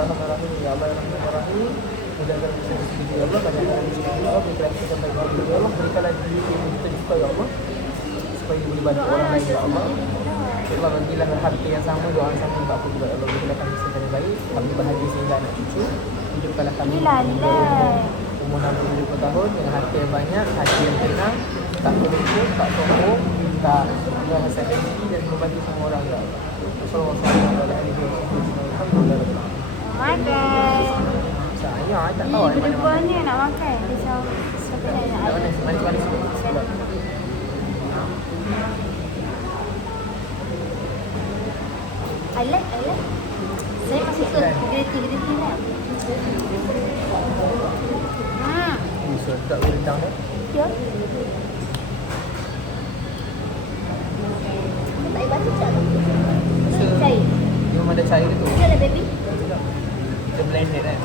Bismillahirrahmanirrahim. Ya Allah, ya Rahman-Rahim. Mudahkan kita rezeki ya Allah, banyakkan rezeki ya Allah, berikan kita baik ya Allah, berikanlah rezeki kita juga ya Allah, supaya boleh bantu orang lain ya Allah. Ya Allah, bagilah harta yang sama, doa yang sama untuk aku juga ya Allah, berikanlah kami sesuatu yang baik, kami bahagia sehingga anak cucu, hidupkanlah kami umur 60 tahun dengan harta yang banyak, hati yang tenang, tak berlupa, tak sombong, tak merasa rezeki dan membantu semua orang ya Allah. Assalamualaikum warahmatullahi wabarakatuh. Makan. Saya tak tahu Ni berdua ni nak makan. Pisau. Sebenarnya nak manis manis sebab I like. Saya masih suka green lah. sedap rendang dia. Ya. Tak payah basuh tak? Cair. Dia memang ada cair tu. Dia lah baby. Kita blended kan.